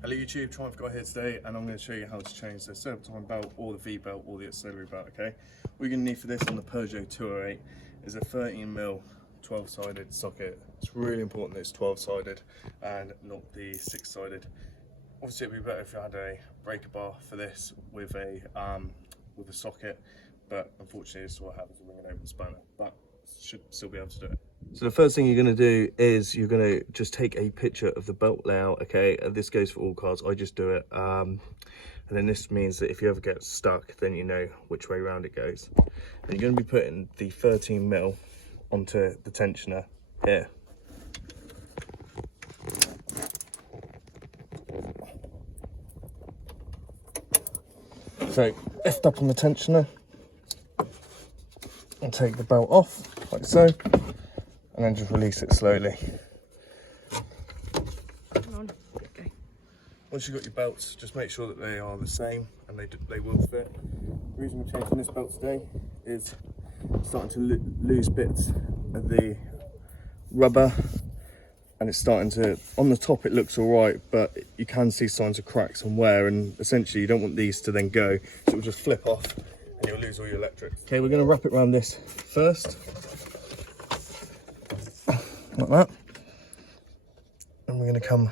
Hello YouTube, Triumph Guy here today, and I'm going to show you how to change the Serpentine belt or the V belt or the auxiliary belt. Okay, what you're going to need for this on the Peugeot 208 is a 13mm 12-sided socket. It's really important that it's 12-sided and not the 6-sided. Obviously it'd be better if you had a breaker bar for this with a socket, but unfortunately this is what happens when we open the spanner, but should still be able to do it. So the first thing you're going to do is you're going to just take a picture of the belt layout. Okay, and this goes for all cars, I just do it, and then this means that if you ever get stuck, then you know which way around it goes. And you're going to be putting the 13mm onto the tensioner here. So lift up on the tensioner and take the belt off like so, and then just release it slowly. Okay. Once you've got your belts, just make sure that they are the same and they will fit. The reason we're changing this belt today is starting to lose bits of the rubber, and it's starting to, on the top it looks all right, but you can see signs of cracks and wear, and essentially you don't want these to then go, so it will just flip off and you'll lose all your electrics. Okay, we're going to wrap it around this first, like that, and we're going to come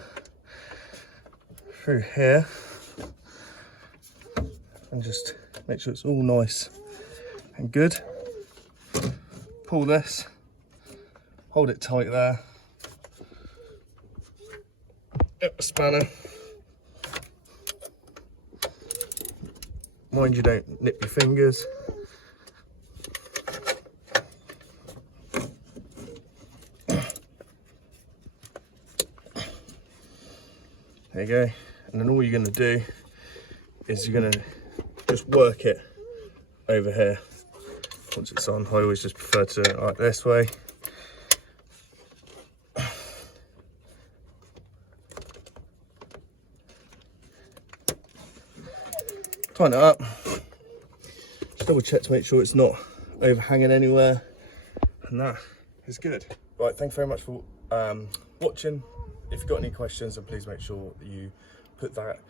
through here and just make sure it's all nice and good. Pull this, hold it tight there, get the spanner. Mind you don't nip your fingers. There you go. And then all you're going to do is you're going to just work it over here. Once it's on, I always just prefer to do it like this way. Tighten it up, just double check to make sure it's not overhanging anywhere, and that is good. Right, thank you very much for watching. If you've got any questions, then please make sure that you put that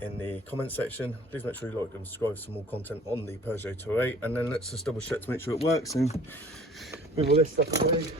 in the comment section. Please make sure you like and subscribe for some more content on the Peugeot 208, and then let's just double check to make sure it works and move all this stuff away.